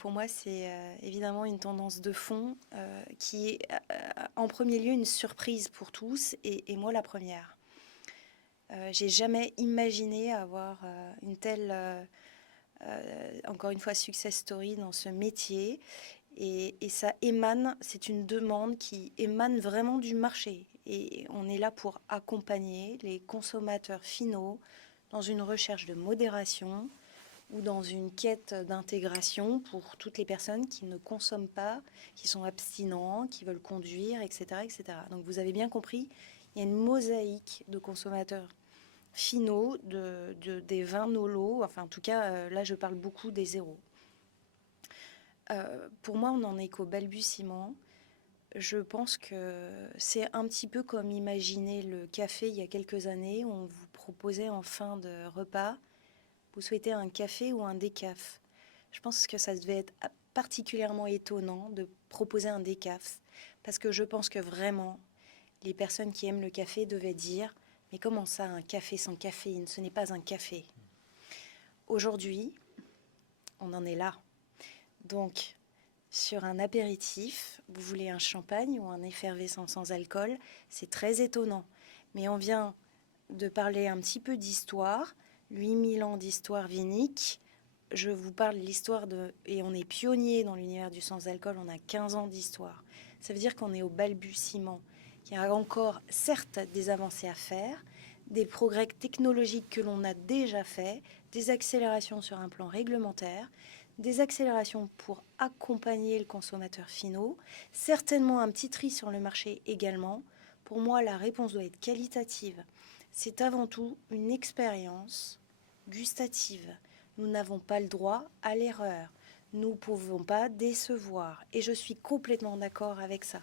Pour moi, c'est évidemment une tendance de fond qui est en premier lieu une surprise pour tous et moi la première. J'ai jamais imaginé avoir une telle, encore une fois, success story dans ce métier et ça émane, c'est une demande qui émane vraiment du marché et on est là pour accompagner les consommateurs finaux dans une recherche de modération ou dans une quête d'intégration pour toutes les personnes qui ne consomment pas, qui sont abstinents, qui veulent conduire, etc., etc. Donc vous avez bien compris, il y a une mosaïque de consommateurs finaux, des vins nolos, enfin en tout cas là je parle beaucoup des zéros. Pour moi on n'en est qu'au balbutiement. Je pense que c'est un petit peu comme imaginer le café il y a quelques années, où on vous proposait en fin de repas, vous souhaitez un café ou un décaf. Je pense que ça devait être particulièrement étonnant de proposer un décaf, parce que je pense que vraiment, les personnes qui aiment le café devaient dire « Mais comment ça, un café sans caféine? Ce n'est pas un café. » Aujourd'hui, on en est là. Donc, sur un apéritif, vous voulez un champagne ou un effervescent sans alcool, c'est très étonnant. Mais on vient de parler un petit peu d'histoire, 8000 ans d'histoire vinique. Je vous parle de l'histoire de... Et on est pionnier dans l'univers du sans-alcool, on a 15 ans d'histoire. Ça veut dire qu'on est au balbutiement. Il y a encore, certes, des avancées à faire, des progrès technologiques que l'on a déjà faits, des accélérations sur un plan réglementaire, des accélérations pour accompagner le consommateur finaux, certainement un petit tri sur le marché également. Pour moi, la réponse doit être qualitative. C'est avant tout une expérience gustative. Nous n'avons pas le droit à l'erreur. Nous ne pouvons pas décevoir. Et je suis complètement d'accord avec ça.